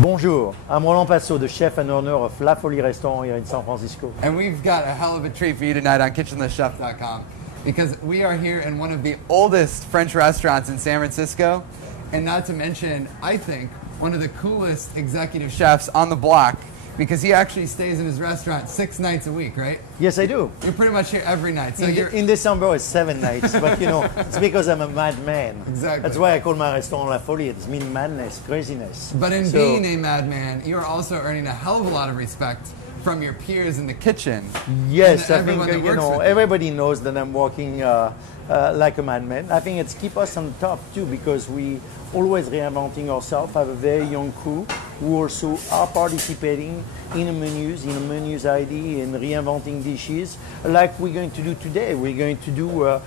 Bonjour, I'm Roland Passot, the chef and owner of La Folie restaurant here in San Francisco. And we've got a hell of a treat for you tonight on kitchenlesschef.com because we are here in one of the oldest French restaurants in San Francisco, and not to mention, I think, one of the coolest executive chefs on the block, because he actually stays in his restaurant 6 nights a week, right? Yes, I do. You're pretty much here every night. So in December it's 7 nights, but you know, it's because I'm a madman. Exactly. That's why I call my restaurant La Folie. It means madness, craziness. But in being a madman, you are also earning a hell of a lot of respect from your peers in the kitchen. Yes, I think everybody you. knows that I'm working like a madman. I think it's keep us on top too, because we always reinventing ourselves. I have a very young crew who also are participating in a menus idea, in reinventing dishes, like we're going to do today. We're going to do a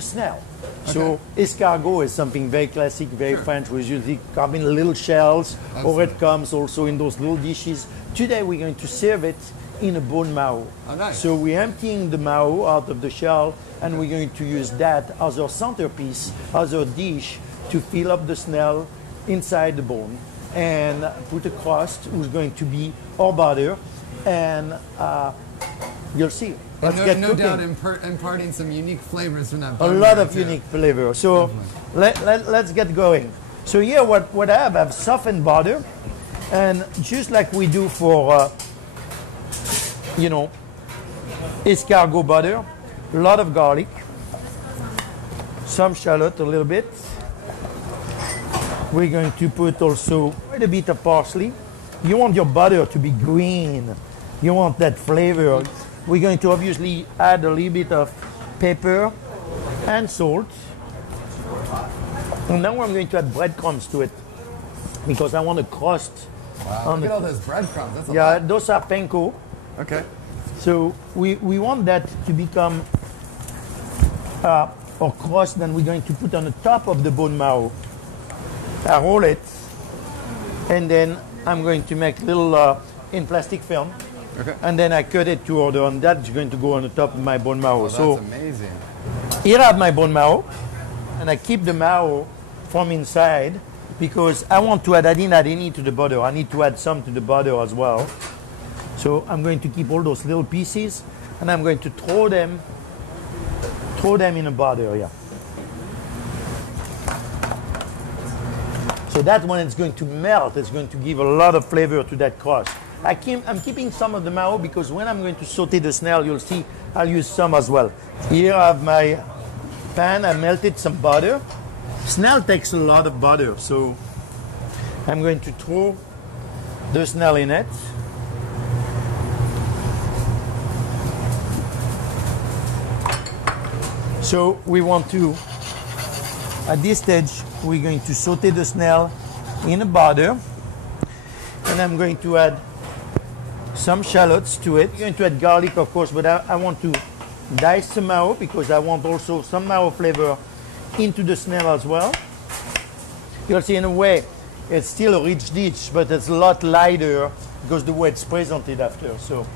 snail. Okay. So escargot is something very classic, very French, which usually come in little shells, or it comes also in those little dishes. Today we're going to serve it in a bone marrow. Oh, nice. So we're emptying the marrow out of the shell, and we're going to use that as our centerpiece, as our dish, to fill up the snail inside the bone and put a crust who's going to be our butter, and you'll see. No doubt imparting some unique flavors from that butter. A lot of unique flavor. So let's get going. So here what I have softened butter, and just like we do for escargot butter, a lot of garlic, some shallot, a little bit. We're going to put also quite a bit of parsley. You want your butter to be green. You want that flavor. We're going to obviously add a little bit of pepper and salt. And now I'm going to add breadcrumbs to it, because I want a crust. Wow, look at all those breadcrumbs. That's a lot. Those are panko. Okay. So we want that to become our crust, then we're going to put on the top of the bone marrow. I roll it, and then I'm going to make little in plastic film, and then I cut it to order, and that's going to go on the top of my bone marrow. Oh, that's amazing. Here I have my bone marrow, and I keep the marrow from inside, because I want to add, I didn't add any to the butter. I need to add some to the butter as well. So I'm going to keep all those little pieces, and I'm going to throw them in the butter, yeah. So that when it's going to melt, it's going to give a lot of flavor to that crust. I'm keeping some of the marrow, because when I'm going to saute the snail, you'll see I'll use some as well. Here I have my pan. I melted some butter. Snail takes a lot of butter, so I'm going to throw the snail in it. So we want to, at this stage, we're going to saute the snail in the butter, and I'm going to add some shallots to it. I'm going to add garlic, of course, but I want to dice some marrow, because I want also some marrow flavor into the snail as well. You'll see, in a way, it's still a rich dish, but it's a lot lighter because the way it's presented after. So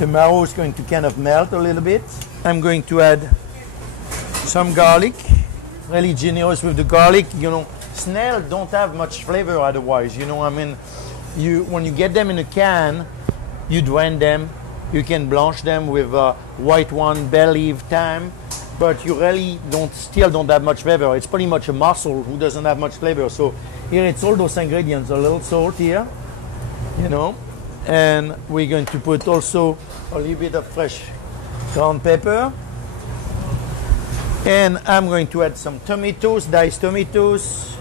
the marrow is going to kind of melt a little bit. I'm going to add some garlic. Really generous with the garlic. You know, snail don't have much flavor otherwise. You know, I mean, when you get them in a can, you drain them. You can blanch them with white wine, bay leaf, thyme, but you really still don't have much flavor. It's pretty much a mussel who doesn't have much flavor. So here it's all those ingredients. A little salt here, you know, and we're going to put also a little bit of fresh ground pepper. And I'm going to add some tomatoes, diced tomatoes.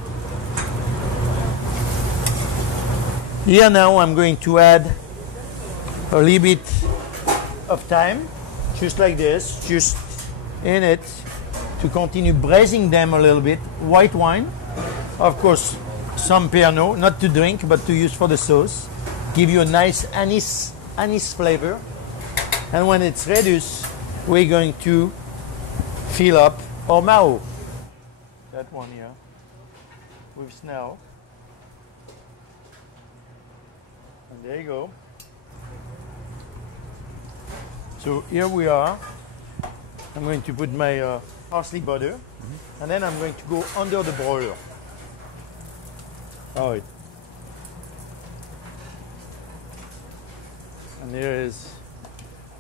Here now I'm going to add a little bit of thyme, just like this, just in it, to continue braising them a little bit. White wine, of course, some Pernod, not to drink, but to use for the sauce. Give you a nice anise flavor. And when it's reduced, we're going to fill up our marrow. That one here, with snail. And there you go. So here we are. I'm going to put my parsley butter, and then I'm going to go under the broiler. All right. And here is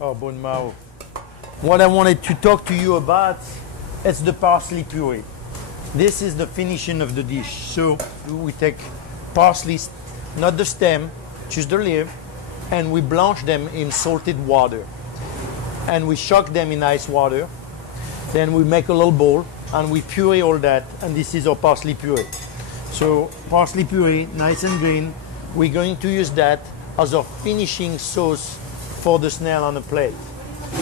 our bone marrow. What I wanted to talk to you about is the parsley puree. This is the finishing of the dish. So we take parsley, not the stem, just the leaf, and we blanch them in salted water. And we shock them in ice water. Then we make a little bowl and we puree all that, and this is our parsley puree. So parsley puree, nice and green. We're going to use that as our finishing sauce for the snail on the plate.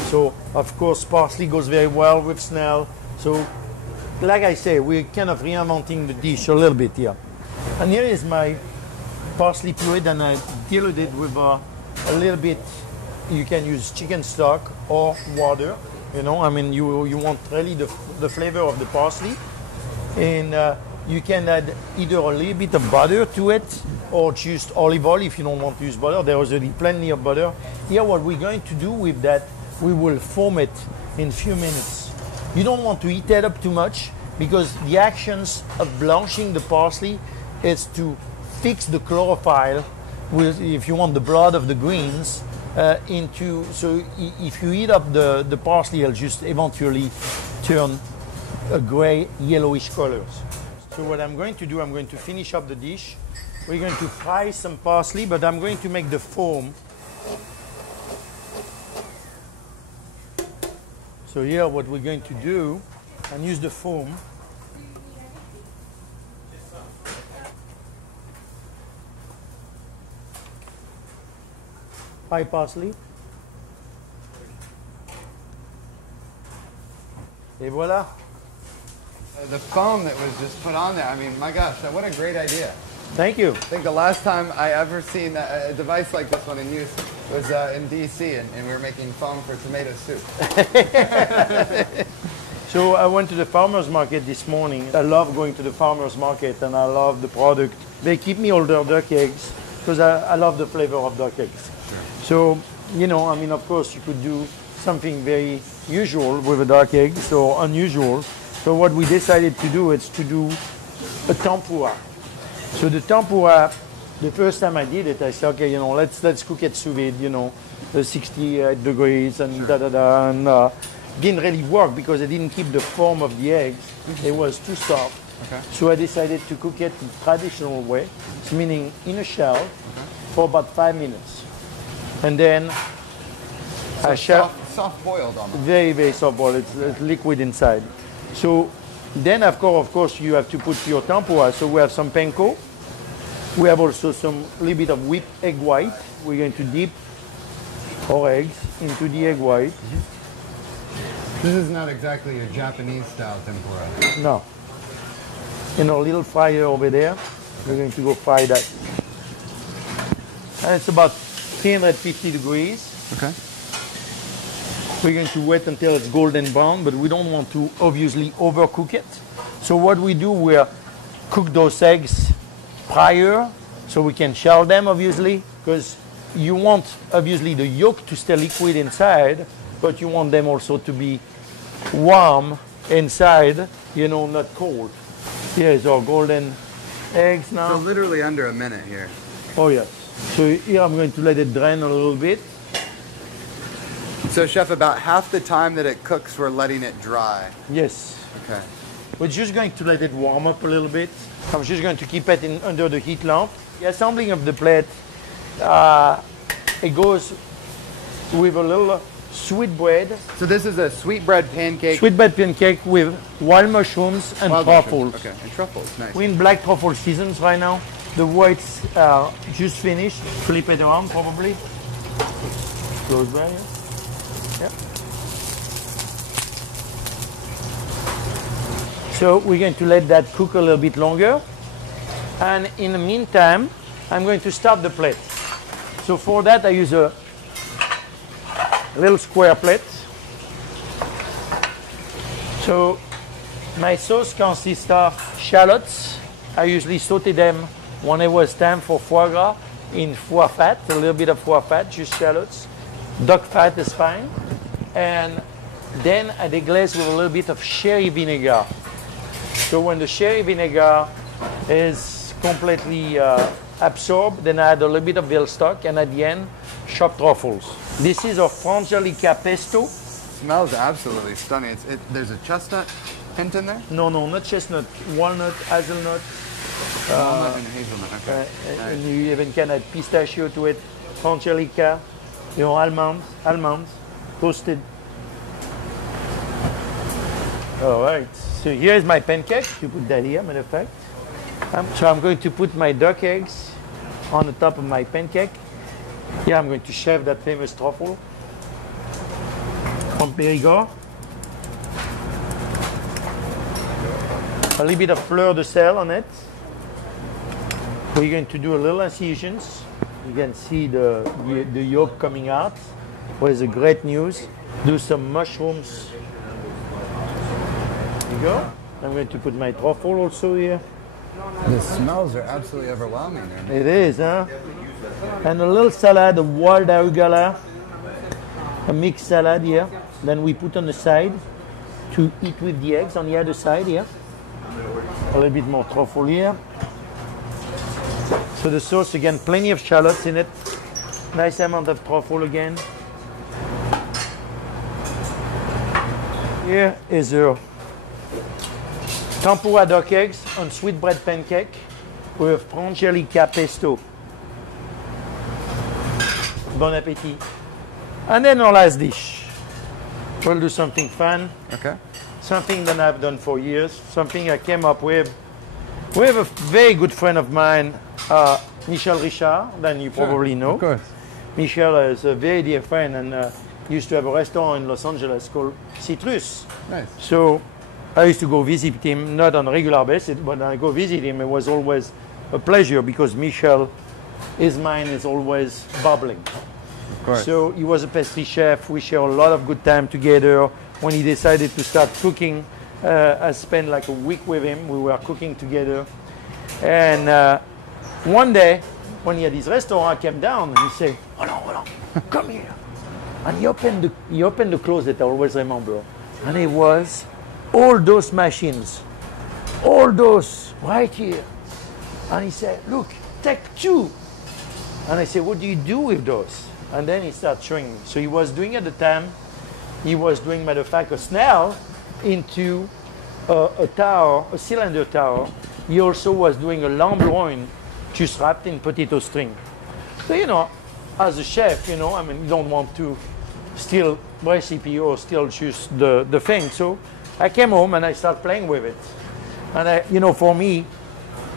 So of course parsley goes very well with snail. So like I say, we're kind of reinventing the dish a little bit here. And here is my parsley puree, and I diluted with a little bit. You can use chicken stock or water. You know, I mean, you want really the flavor of the parsley. And you can add either a little bit of butter to it or just olive oil if you don't want to use butter. There is already plenty of butter. Here, what we're going to do with that, we will foam it in a few minutes. You don't want to heat that up too much because the actions of blanching the parsley is to fix the chlorophyll with, if you want, the blood of the greens into, so if you heat up the parsley, it'll just eventually turn a gray, yellowish colors. So what I'm going to do, I'm going to finish up the dish. We're going to fry some parsley, but I'm going to make the foam. So here what we're going to do, and use the foam. Fry parsley. Et voilà. The foam that was just put on there, I mean, my gosh, what a great idea. Thank you. I think the last time I ever seen a device like this one in use was in DC, and we were making foam for tomato soup. So I went to the farmer's market this morning. I love going to the farmer's market, and I love the product. They keep me all their duck eggs because I love the flavor of duck eggs. Sure. So, you know, I mean, of course, you could do something very usual with a duck egg, so unusual. So what we decided to do is to do a tempura. So the tempura, the first time I did it, I said, okay, you know, let's cook it sous vide, you know, 68 degrees and sure. da-da-da. And didn't really work because I didn't keep the form of the eggs. It was too soft. Okay. So I decided to cook it the traditional way, meaning in a shell, for about 5 minutes. And then so soft boiled almost. Very, very soft boiled. It's liquid inside. So then, of course, you have to put your tempura. So we have some panko. We have also some little bit of whipped egg white. We're going to dip our eggs into the egg white. This is not exactly a Japanese style tempura. No. In our little fryer over there, we're going to go fry that. And it's about 350 degrees. Okay. We're going to wait until it's golden brown, but we don't want to obviously overcook it. So what we do, we cook those eggs prior, so we can shell them obviously, because you want obviously the yolk to stay liquid inside, but you want them also to be warm inside, you know, not cold. Here's our golden eggs now. So literally under a minute here. Oh yes. So here I'm going to let it drain a little bit. So Chef, about half the time that it cooks, we're letting it dry. Yes. Okay. We're just going to let it warm up a little bit. I'm just going to keep it under the heat lamp. The assembling of the plate, it goes with a little sweetbread. So this is a sweetbread pancake. Sweetbread pancake with wild mushrooms and truffles. Okay, and truffles, nice. We're in black truffle seasons right now. The whites are just finished. Flip it around probably. Close by here. Yep. So we're going to let that cook a little bit longer. And in the meantime, I'm going to start the plate. So for that, I use a little square plate. So my sauce consists of shallots. I usually saute them when it was time for foie gras in foie fat, a little bit of foie fat, just shallots. Duck fat is fine. And then I deglaze with a little bit of sherry vinegar. So when the sherry vinegar is completely absorbed, then I add a little bit of veal stock, and at the end, chopped truffles. This is our Frangelica pesto. Smells absolutely stunning. There's a chestnut hint in there? No, not chestnut. Walnut, hazelnut. Walnut and hazelnut, okay. And you even can add pistachio to it. Frangelica, almonds, toasted. All right, so here's my pancake. You put that here, matter of fact. So I'm going to put my duck eggs on the top of my pancake. Here I'm going to chef that famous truffle from Périgord. A little bit of fleur de sel on it. We're going to do a little incisions. You can see the yolk coming out. What is the great news? Do some mushrooms. There you go. I'm going to put my truffle also here. The smells are absolutely overwhelming. It is, huh? And a little salad of wild arugula, a mixed salad here. Then we put on the side to eat with the eggs on the other side here. A little bit more truffle here. So the sauce again, plenty of shallots in it. Nice amount of truffle again. Here is your tempura duck eggs on sweetbread pancake with Frangelica pesto. Bon appetit. And then our last dish. We'll do something fun. Okay. Something that I've done for years. Something I came up with a very good friend of mine, Michel Richard, that you probably know. Of course. Michel is a very dear friend and used to have a restaurant in Los Angeles called Citrus. Nice. So I used to go visit him, not on a regular basis, but when I go visit him, it was always a pleasure because Michel, his mind is always bubbling. Of course. So he was a pastry chef. We shared a lot of good time together. When he decided to start cooking, I spent like a week with him. We were cooking together. And one day, when he had his restaurant, I came down and he said, hold on, come here. And he opened the closet, I always remember. And it was all those machines, all those right here. And he said, look, take 2. And I said, what do you do with those? And then he started showing me. So he was doing at the time, matter of fact, a snail into a tower, a cylinder tower. He also was doing a lamb loin just wrapped in potato string. So, as a chef, you don't want to steal recipe or steal just the thing. So I came home and I started playing with it. And for me,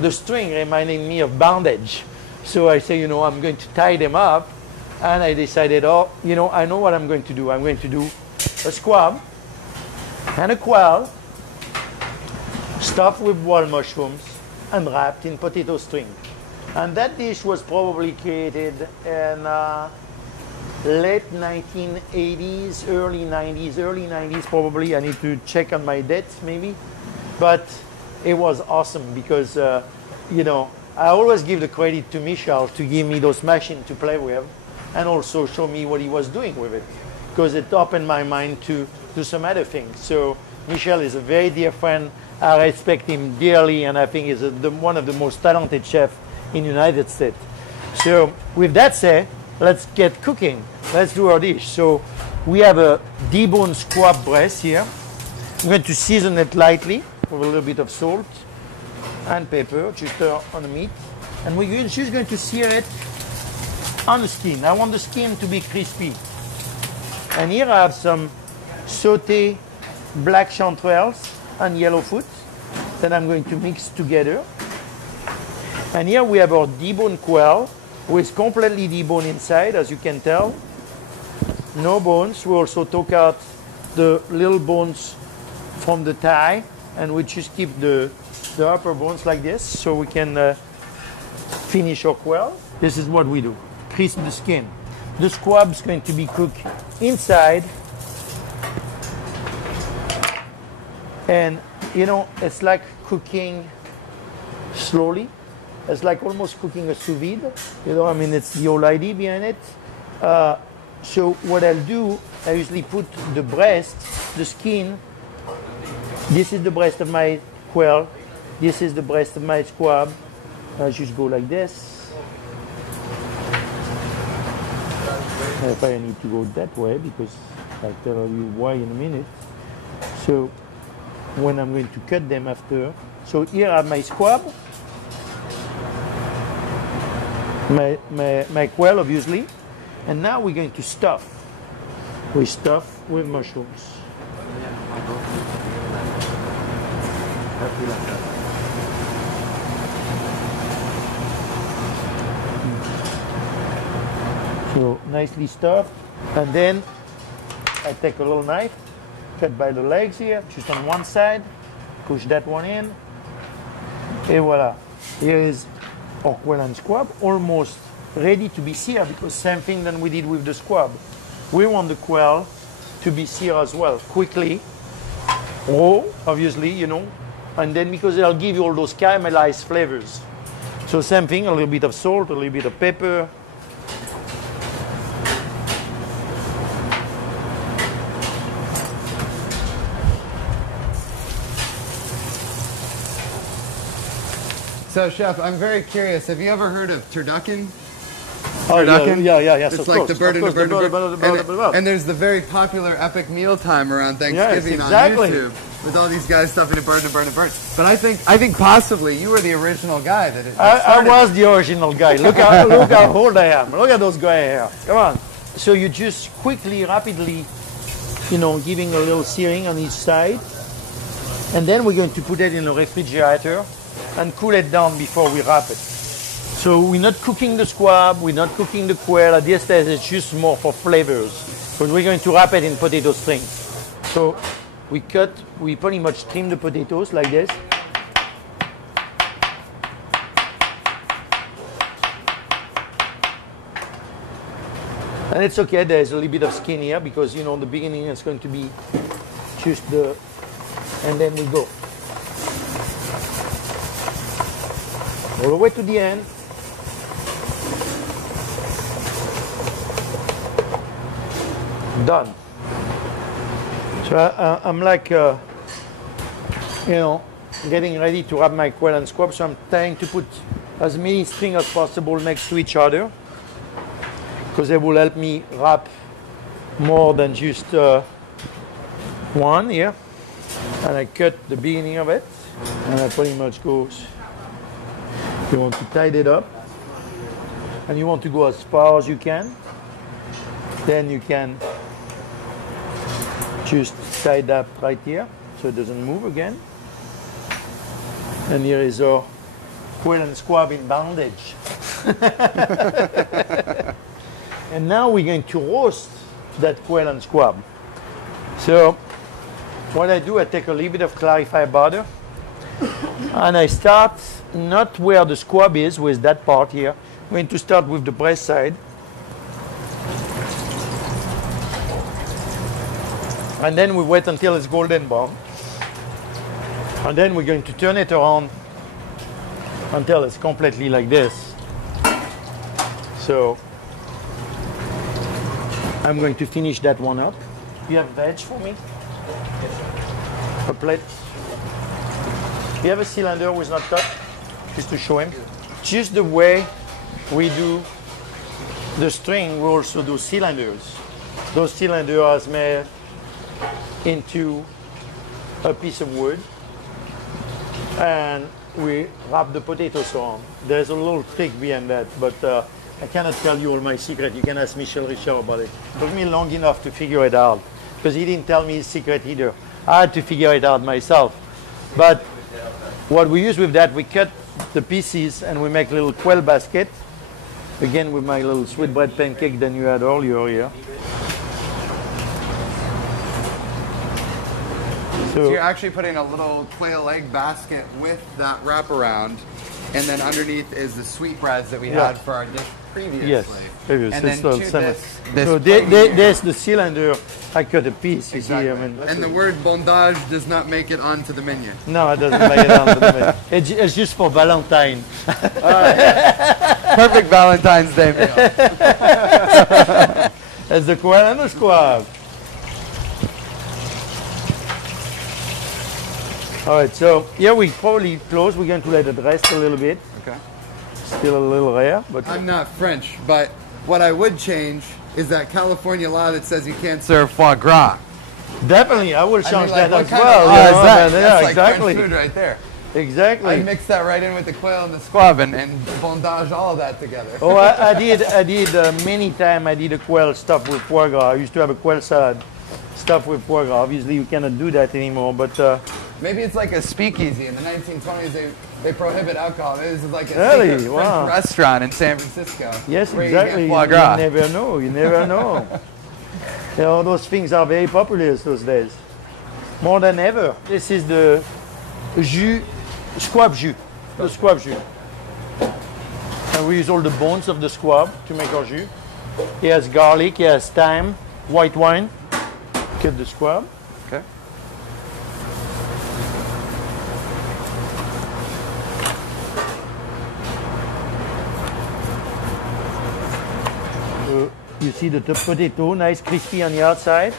the string reminded me of bondage. So I say, I'm going to tie them up. And I decided, I know what I'm going to do. I'm going to do a squab and a quail stuffed with wild mushrooms and wrapped in potato string. And that dish was probably created in late 1980s, early 90s probably. I need to check on my dates maybe. But it was awesome because, I always give the credit to Michel to give me those machines to play with and also show me what he was doing with it because it opened my mind to do some other things. So Michel is a very dear friend. I respect him dearly and I think he's one of the most talented chefs in the United States. So with that said, let's get cooking. Let's do our dish. So we have a deboned squab breast here. I'm going to season it lightly with a little bit of salt and pepper just on the meat. And we're just going to sear it on the skin. I want the skin to be crispy. And here I have some sauté black chanterelles and yellowfoot that I'm going to mix together. And here we have our deboned quail, who is completely deboned inside, as you can tell. No bones. We also took out the little bones from the thigh, and we just keep the upper bones like this, so we can finish our quail. This is what we do. Crisp the skin. The squab is going to be cooked inside. And, it's like cooking slowly. It's like almost cooking a sous vide. It's the whole idea behind it. So what I'll do, I usually put the breast, the skin. This is the breast of my quail. This is the breast of my squab. I just go like this. If I need to go that way because I'll tell you why in a minute. So when I'm going to cut them after, so here I have my squab, my quail obviously, and now we're going to stuff. We stuff with mushrooms. So nicely stuffed, and then I take a little knife, cut by the legs here, just on one side, push that one in, et voila. Here is our quail and squab, almost ready to be seared, because same thing than we did with the squab. We want the quail to be seared as well, quickly, raw, obviously, you know, and then because they'll give you all those caramelized flavors. So same thing, a little bit of salt, a little bit of pepper. So, Chef, I'm very curious. Have you ever heard of turducken? Oh, yeah. It's like the bird and the bird. And there's the very popular epic mealtime around Thanksgiving on YouTube with all these guys stuffing a bird and a bird and a bird. But I think possibly you were the original guy that I was the original guy. Look how old I am. Look at those guys here. Come on. So you just quickly, rapidly, you know, giving a little searing on each side. And then we're going to put it in the refrigerator and cool it down before we wrap it. So we're not cooking the squab, we're not cooking the quail. At this stage, it's just more for flavors. But we're going to wrap it in potato strings. So we pretty much trim the potatoes like this. And it's okay, there's a little bit of skin here because, you know, the beginning is going to be just the, and then we go all the way to the end. Done. So I'm like, you know, getting ready to wrap my quail and squab. So I'm trying to put as many strings as possible next to each other because they will help me wrap more than just one here. And I cut the beginning of it, and that pretty much goes. You want to tidy it up, and you want to go as far as you can. Then you can just tie it up right here so it doesn't move again. And here is our quail and squab in bondage. And now we're going to roast that quail and squab. So what I do, I take a little bit of clarified butter and I start not where the squab is, with that part here. I'm going to start with the breast side. And then we wait until it's golden brown. And then we're going to turn it around until it's completely like this. So I'm going to finish that one up. You have veg for me? A plate. You have a cylinder with not cut? Just to show him. Just the way we do the string, we also do cylinders. Those cylinders are made into a piece of wood and we wrap the potatoes on. There's a little trick behind that, but I cannot tell you all my secret. You can ask Michel Richard about it. It took me long enough to figure it out because he didn't tell me his secret either. I had to figure it out myself. But what we use with that, we cut the pieces and we make a little quail basket. Again with my little sweetbread pancake that you had earlier here. So you're actually putting a little quail egg basket with that wraparound, and then underneath is the sweetbreads that we had for our dish previously. Yes, previously. And then to this so there's the cylinder. I cut a piece, you see. I mean, and the word bondage does not make it onto the menu. No, it doesn't make it onto the menu. It's just for Valentine. Perfect Valentine's Day meal. That's the quail and the squab. All right, so here we probably close. We're going to let it rest a little bit. Okay. Still a little rare, but I'm not French, but what I would change is that California law that says you can't serve foie gras. Definitely, I will change like, that what as kind well. of you law is know, that? yeah, That's like exactly. French food right there. Exactly. I mixed that right in with the quail and the squab and bondage all of that together. Oh, I did many times. I did a quail stuffed with foie gras. I used to have a quail salad stuffed with foie gras. Obviously, you cannot do that anymore. But maybe it's like a speakeasy in the 1920s. They prohibit alcohol. Maybe this is like a Really? secret Wow. French restaurant in San Francisco. yes, where exactly. You get foie gras. You never know. You never know. Yeah, all those things are very popular those days, more than ever. This is the jus, squab jus, the squab jus. And we use all the bones of the squab to make our jus. He has garlic, he has thyme, white wine. Cut the squab. Okay. You see the potato, nice crispy on the outside.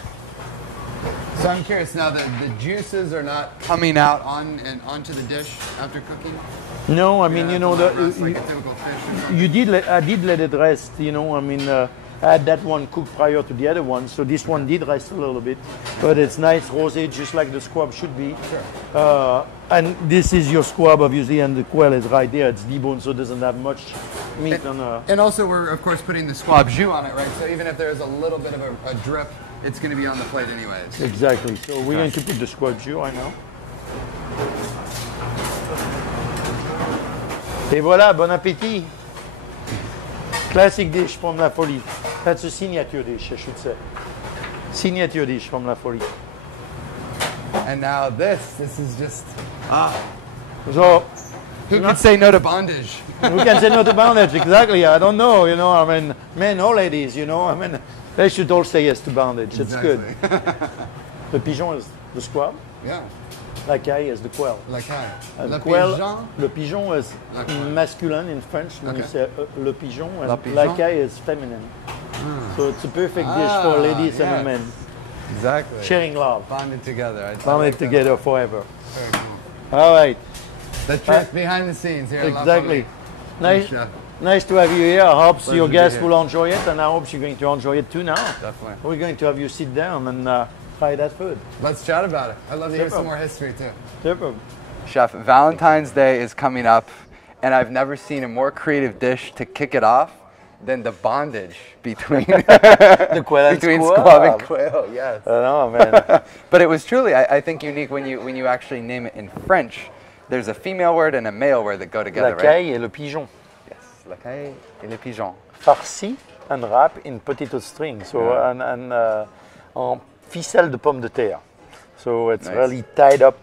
So I'm curious now that the juices are not coming out onto the dish after cooking. No, I mean, Yeah, you know, it's like a typical fish or something. I did let it rest, you know, I mean, I had that one cooked prior to the other one, so this one did rest a little bit, but it's nice rosé, just like the squab should be. Sure. And this is your squab, obviously, and the quail is right there. It's deboned, so it doesn't have much meat on And also, we're of course putting the squab jus on it, right? So even if there's a little bit of a drip, it's going to be on the plate anyways. Exactly. So we're going to put the squab jus right now. Et voilà, bon appétit. Classic dish from La Folie. That's a signature dish, I should say. Signature dish from La Folie. And now this is just So, who could say no to bondage? who can say no to bondage? Exactly. I don't know, you know. I mean, men or ladies, you know. I mean, they should all say yes to bondage. It's good. The pigeon is the squab. Yeah. La caille is the quail. La caille. And Le quail, pigeon? le pigeon is La caille. masculine in French when you Okay. say le pigeon, and La la pigeon? caille is feminine. So it's a perfect dish for ladies yes. and men. Exactly. Sharing love. Bonded together. I Bonded like that. together forever. Very cool. All right. The trick behind the scenes here. at La Exactly. Folie. Nice, Chef. nice to have you here. I hope Pleasure your to be guests here. will enjoy it, and I hope you're going to enjoy it too now. Definitely. We're going to have you sit down and try that food. Let's chat about it. I'd love to hear Super. some more history too. Super. Chef, Valentine's Day is coming up, and I've never seen a more creative dish to kick it off than the bondage between The quail and between squab. squab and quail. Yes. I know, man. But it was truly, I think, unique when you actually name it in French. There's a female word and a male word that go together, La right? caille et le pigeon. Yes, la caille et le pigeon. Farci and wrapped in potato string, so en ficelle de pomme de terre. So it's Nice. really tied up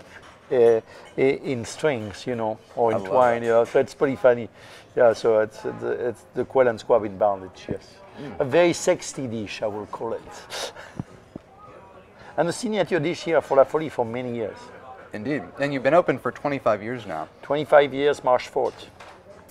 in strings, you know, or I in love twine. it. You know, so it's pretty funny. Yeah, so it's the quail and squab in bondage. Yes, a very sexy dish, I will call it. And a signature dish here for La Folie for many years. Indeed. And you've been open for 25 years now. 25 years, March 4th.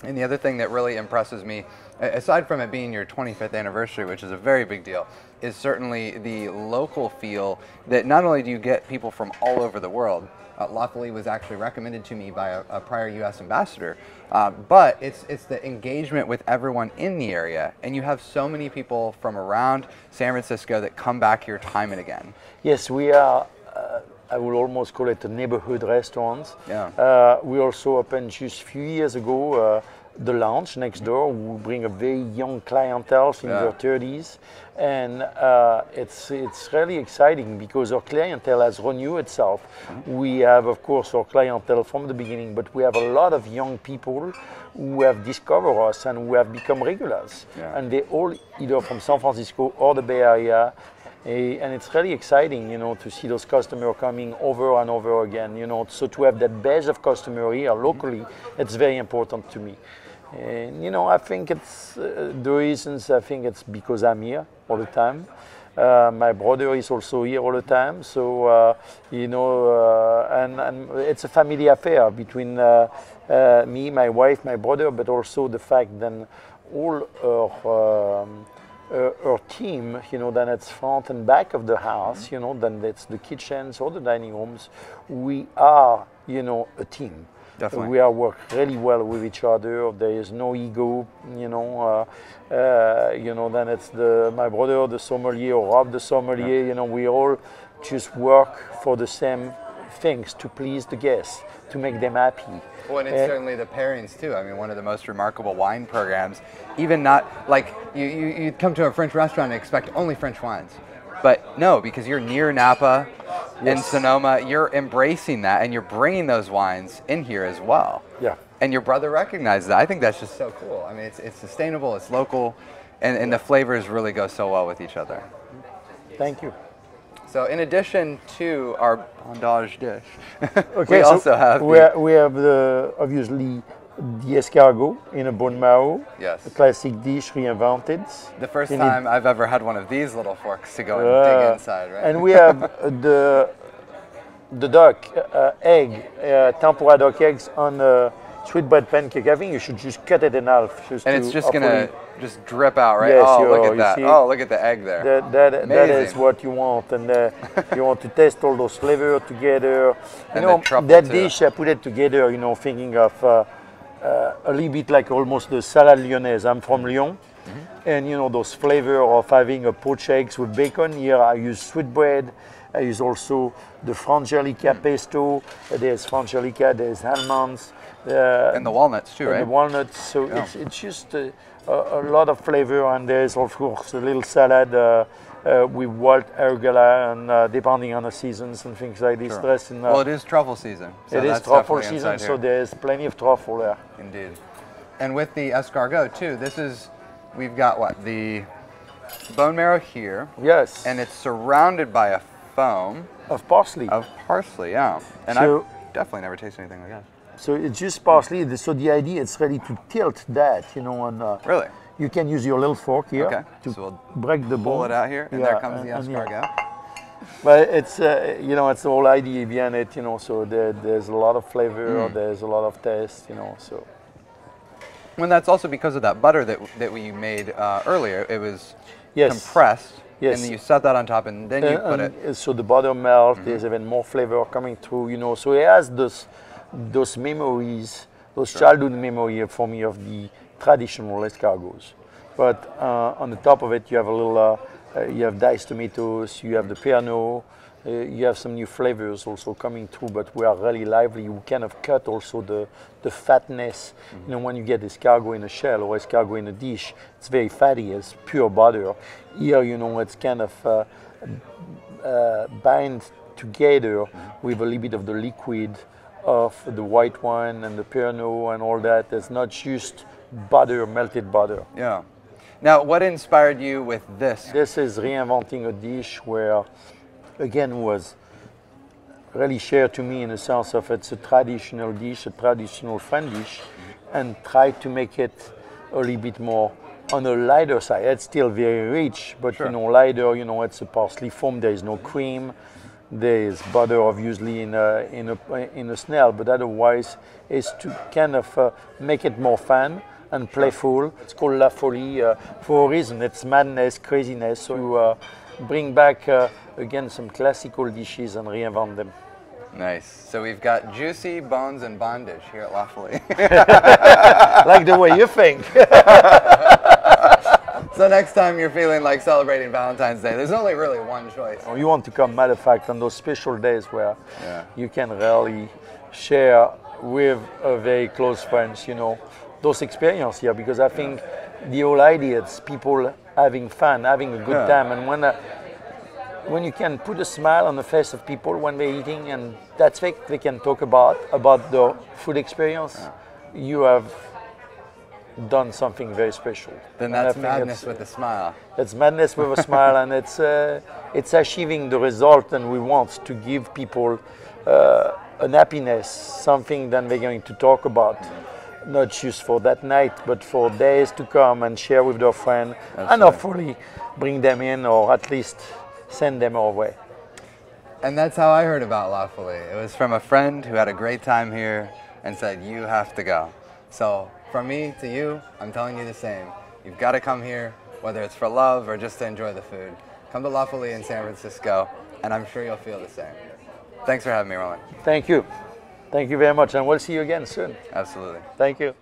And the other thing that really impresses me, aside from it being your 25th anniversary, which is a very big deal, is certainly the local feel that not only do you get people from all over the world, La Folie was actually recommended to me by a prior U.S. ambassador, but it's the engagement with everyone in the area, and you have so many people from around San Francisco that come back here time and again. Yes, we are. I would almost call it a neighborhood restaurant. Yeah. We also opened just a few years ago the lounge next door. We bring a very young clientele in their 30s, and it's really exciting because our clientele has renewed itself. We have, of course, our clientele from the beginning, but we have a lot of young people who have discovered us and who have become regulars, and they all either from San Francisco or the Bay Area. And it's really exciting, you know, to see those customers coming over and over again, you know. So to have that base of customer here locally, it's very important to me. And, you know, I think it's the reasons, I think it's because I'm here all the time. My brother is also here all the time. So, you know, and it's a family affair between me, my wife, my brother, but also the fact that all our team, you know, then it's front and back of the house, you know, then it's the kitchens or the dining rooms. We are, you know, a team. Definitely. We are work really well with each other. There is no ego, you know. Then it's my brother, the sommelier, or Rob, the sommelier. You know, we all just work for the same things to please the guests, to make them happy. Well, and it's certainly the pairings too. I mean, one of the most remarkable wine programs. Even not like you come to a French restaurant and expect only French wines, but no, because you're near Napa, in Sonoma, you're embracing that and you're bringing those wines in here as well. Yeah. And your brother recognizes that. I think that's just so cool. I mean, it's sustainable, it's local, and the flavors really go so well with each other. Thank you. So in addition to our bondage dish, okay, we also have we have obviously the escargot in a bone marrow. Yes. A classic dish reinvented. The first time I've ever had one of these little forks to go and dig inside, right? And we have the duck egg, tempura duck eggs on sweetbread pancake. I think you should just cut it in half. And it's just gonna just drip out, right? Yes, oh, look at that! See, oh, look at the egg there. That is what you want, and you want to taste all those flavors together. You know, that dish I put it together. You know, thinking of a little bit like almost the salad lyonnaise. I'm from Lyon, and you know those flavors of having a poached eggs with bacon. Here I use sweetbread. I use also the frangelica pesto. There's frangelica. There's almonds. And the walnuts too, right? The walnuts. So it's just a lot of flavor, and there's of course a little salad with wild arugula, and depending on the seasons and things like this. Sure. Well, it is truffle season. So it is truffle season, so there's plenty of truffle there. Indeed. And with the escargot too, we've got what? The bone marrow here. Yes. And it's surrounded by a foam. Of parsley. Of parsley, yeah. And I've definitely never tasted anything like that. So it's just parsley. So the idea is really to tilt that, you know, and really, you can use your little fork here to so we'll break the bone. Pull it out here, and there comes the escargot. But it's you know, it's the whole idea behind it, you know. So there's a lot of flavor, there's a lot of taste, you know. So. And that's also because of that butter that we made earlier. It was compressed. Yes. And then you set that on top, and then you put it. So the butter melts. There's even more flavor coming through, you know. So it has those memories, those childhood memories for me of the traditional escargots. But on the top of it, you have a little, you have diced tomatoes, you have the Pernod, you have some new flavors also coming through. But we are really lively. We kind of cut also the fatness. You know, when you get escargot in a shell or escargot in a dish, it's very fatty. It's pure butter. Here, you know, it's kind of bind together with a little bit of the liquid of the white wine and the Pernod and all that. It's not just butter, melted butter. Yeah. Now, what inspired you with this? This is reinventing a dish where, again, was really shared to me in the sense of it's a traditional dish, a traditional French dish, and try to make it a little bit more on the lighter side. It's still very rich, but you know, lighter. You know, it's a parsley foam. There is no cream. There is butter, obviously, in a snail, but otherwise, is to kind of make it more fun and playful. It's called La Folie for a reason. It's madness, craziness. So bring back again some classical dishes and reinvent them. Nice. So we've got juicy bones and bondage here at La Folie. Like the way you think. So next time you're feeling like celebrating Valentine's Day, there's only really one choice. You want to come, matter of fact, on those special days where you can really share with a very close friends, you know, those experiences here, because I think the whole idea is people having fun, having a good time, and when you can put a smile on the face of people when they're eating, and that's what they can talk about the food experience, you have done something very special. Then that's madness with a smile. It's madness with a smile, and it's achieving the result, and we want to give people an happiness, something that they're going to talk about, not just for that night, but for days to come, and share with their friend, and hopefully bring them in, or at least send them our way. And that's how I heard about La Folie. It was from a friend who had a great time here and said, you have to go. So from me to you, I'm telling you the same. You've got to come here, whether it's for love or just to enjoy the food. Come to La Folie in San Francisco, and I'm sure you'll feel the same. Thanks for having me, Roland. Thank you. Thank you very much, and we'll see you again soon. Absolutely. Thank you.